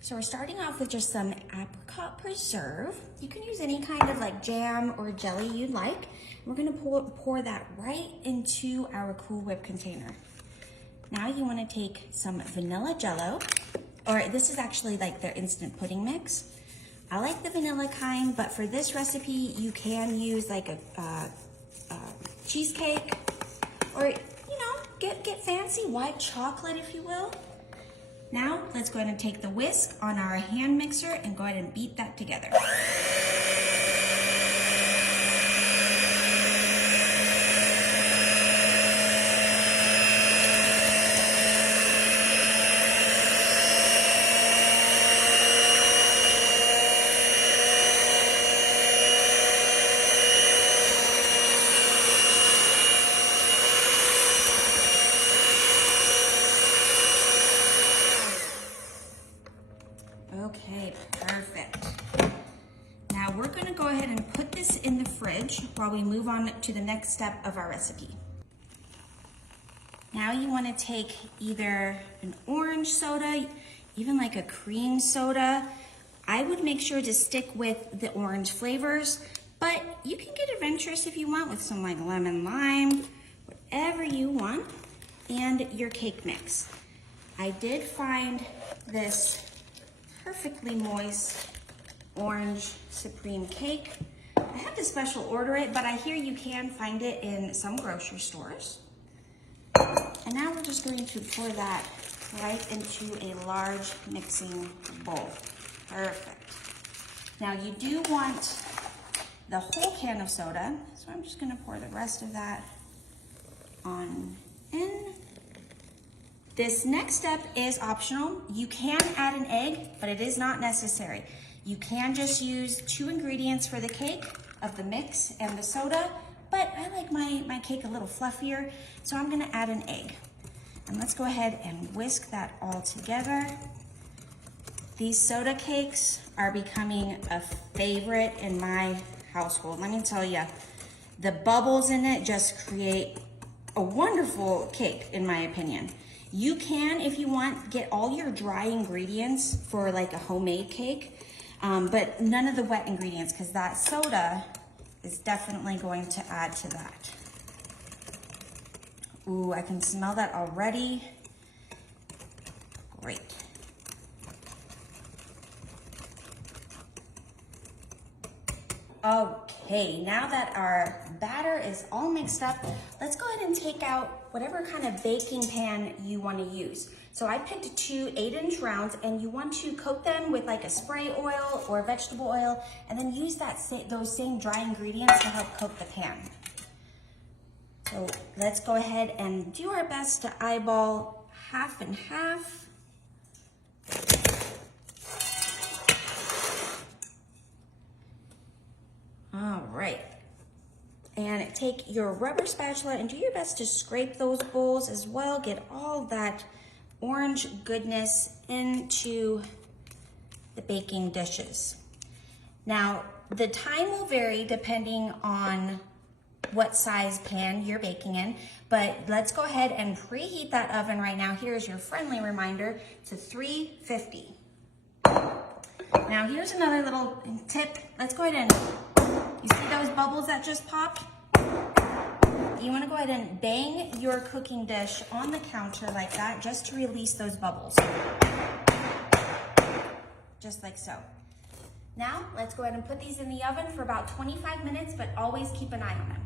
So we're starting off with just some apricot preserve. You can use any kind of like jam or jelly you'd like. We're gonna pour that right into our Cool Whip container. Now you wanna take some vanilla jello, or this is actually like their instant pudding mix. I like the vanilla kind, but for this recipe, you can use like a cheesecake, or you know, get fancy, white chocolate if you will. Now, let's go ahead and take the whisk on our hand mixer and go ahead and beat that together. Okay, perfect. Now we're gonna go ahead and put this in the fridge while we move on to the next step of our recipe. Now you wanna take either an orange soda, even like a cream soda. I would make sure to stick with the orange flavors, but you can get adventurous if you want with some like lemon lime, whatever you want, and your cake mix. I did find this perfectly moist orange supreme cake. I had to special order it, but I hear you can find it in some grocery stores. And now we're just going to pour that right into a large mixing bowl. Perfect. Now you do want the whole can of soda, so I'm just gonna pour the rest of that on in. This next step is optional. You can add an egg, but it is not necessary. You can just use 2 ingredients for the cake of the mix and the soda, but I like my cake a little fluffier, so I'm gonna add an egg. And let's go ahead and whisk that all together. These soda cakes are becoming a favorite in my household. Let me tell you, the bubbles in it just create a wonderful cake, in my opinion. You can, if you want, get all your dry ingredients for like a homemade cake, but none of the wet ingredients, because that soda is definitely going to add to that. Ooh, I can smell that already. Great. Okay, now that our batter is all mixed up, let's go ahead and take out whatever kind of baking pan you want to use. So I picked 2 8-inch rounds, and you want to coat them with like a spray oil or vegetable oil, and then use those same dry ingredients to help coat the pan. So let's go ahead and do our best to eyeball half and half. All right, and take your rubber spatula and do your best to scrape those bowls as well. Get all that orange goodness into the baking dishes. Now, the time will vary depending on what size pan you're baking in, but let's go ahead and preheat that oven right now. Here's your friendly reminder to 350. Now, here's another little tip. Let's go ahead and you see those bubbles that just popped? You want to go ahead and bang your cooking dish on the counter like that, just to release those bubbles. Just like so. Now, let's go ahead and put these in the oven for about 25 minutes, but always keep an eye on them.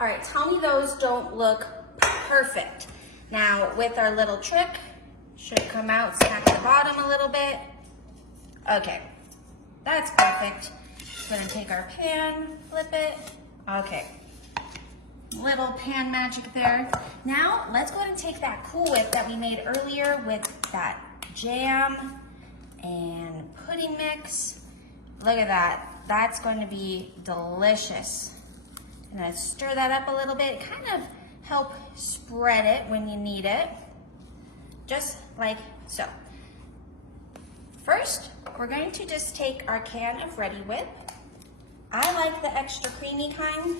All right, tell me those don't look perfect. Now, with our little trick, should come out, smack the bottom a little bit. Okay, that's perfect. We're gonna take our pan, flip it. Okay, little pan magic there. Now, let's go ahead and take that Cool Whip that we made earlier with that jam and pudding mix. Look at that, that's going to be delicious. I'm gonna stir that up a little bit, kind of help spread it when you need it, just like so. First, we're going to just take our can of Ready Whip. I like the extra creamy kind.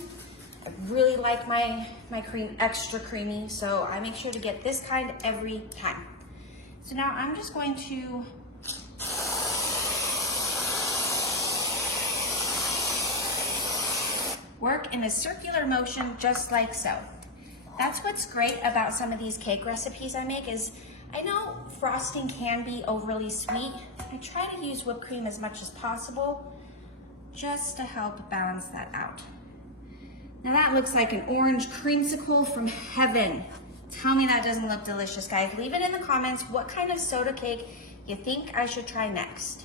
I really like my cream extra creamy, so I make sure to get this kind every time. So now I'm just going to work in a circular motion just like so. That's what's great about some of these cake recipes I make is I know frosting can be overly sweet. I try to use whipped cream as much as possible just to help balance that out. Now that looks like an orange creamsicle from heaven. Tell me that doesn't look delicious, guys. Leave it in the comments what kind of soda cake you think I should try next.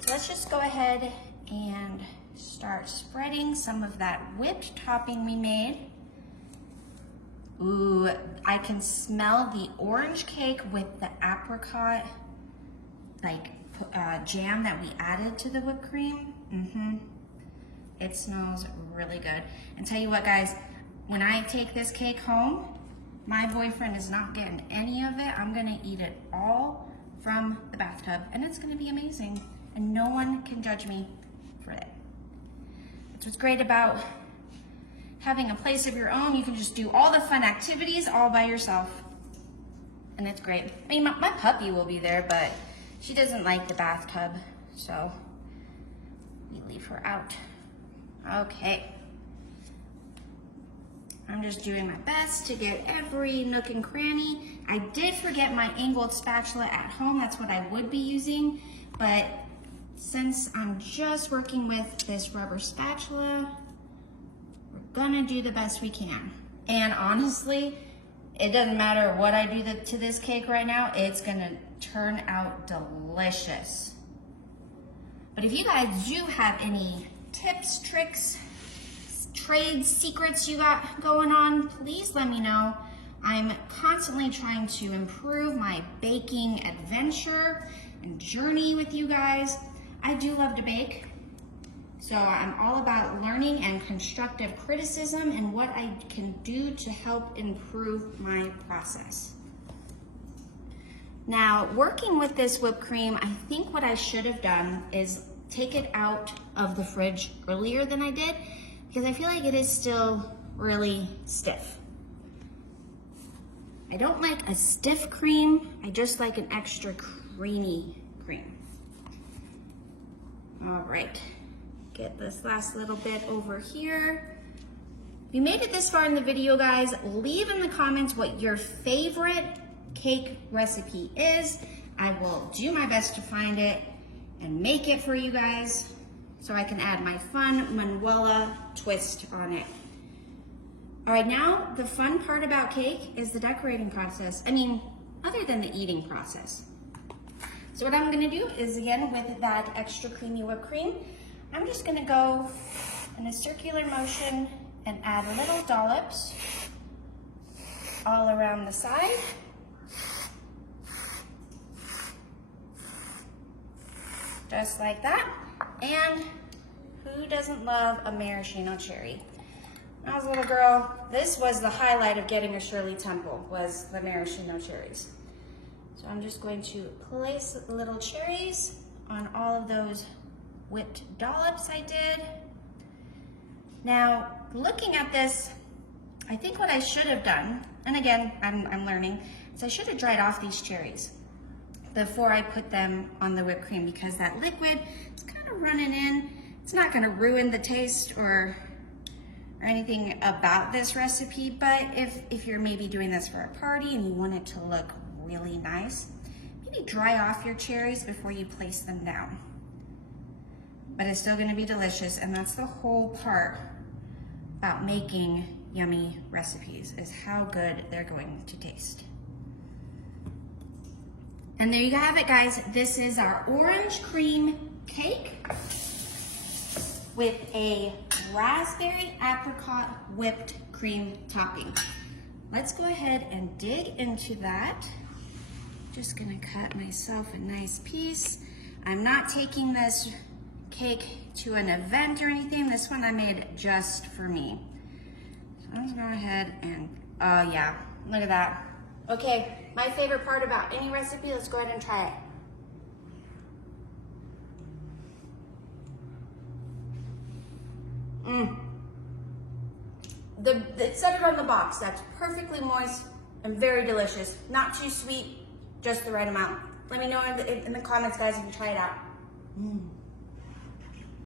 So let's just go ahead and start spreading some of that whipped topping we made. Ooh, I can smell the orange cake with the apricot jam that we added to the whipped cream. It smells really good. And tell you what, guys, when I take this cake home, my boyfriend is not getting any of it. I'm gonna eat it all from the bathtub, and it's gonna be amazing. And no one can judge me for it. That's what's great about having a place of your own. You can just do all the fun activities all by yourself. And it's great. I mean, my puppy will be there, but she doesn't like the bathtub, so we leave her out. Okay. I'm just doing my best to get every nook and cranny. I did forget my angled spatula at home. That's what I would be using, but since I'm just working with this rubber spatula, we're gonna do the best we can. And honestly, it doesn't matter what I do to this cake right now, it's gonna turn out delicious. But if you guys do have any tips, tricks, trade secrets you got going on, please let me know. I'm constantly trying to improve my baking adventure and journey with you guys. I do love to bake, so I'm all about learning and constructive criticism and what I can do to help improve my process. Now, working with this whipped cream, I think what I should have done is take it out of the fridge earlier than I did, because I feel like it is still really stiff. I don't like a stiff cream, I just like an extra creamy cream. All right, get this last little bit over here. If you made it this far in the video, guys, leave in the comments what your favorite cake recipe is. I will do my best to find it and make it for you guys so I can add my fun Manuella twist on it. All right, now the fun part about cake is the decorating process. I mean, other than the eating process. So what I'm gonna do is, again, with that extra creamy whipped cream, I'm just gonna go in a circular motion and add little dollops all around the side. Just like that. And who doesn't love a maraschino cherry? When I was a little girl, this was the highlight of getting a Shirley Temple, was the maraschino cherries. So I'm just going to place little cherries on all of those whipped dollops I did. Now, looking at this, I think what I should have done, and again, I'm learning, is I should have dried off these cherries before I put them on the whipped cream, because that liquid is kind of running in. It's not gonna ruin the taste or anything about this recipe, but if you're maybe doing this for a party and you want it to look really nice, maybe dry off your cherries before you place them down. But it's still gonna be delicious, and that's the whole part about making yummy recipes, is how good they're going to taste. And there you have it, guys. This is our orange cream cake with a raspberry apricot whipped cream topping. Let's go ahead and dig into that. Just gonna cut myself a nice piece. I'm not taking this cake to an event or anything. This one I made just for me. So I'm gonna go ahead and, oh yeah, look at that. Okay, my favorite part about any recipe, let's go ahead and try it. It said it on the box. That's perfectly moist and very delicious. Not too sweet, just the right amount. Let me know in the comments, guys, if you try it out.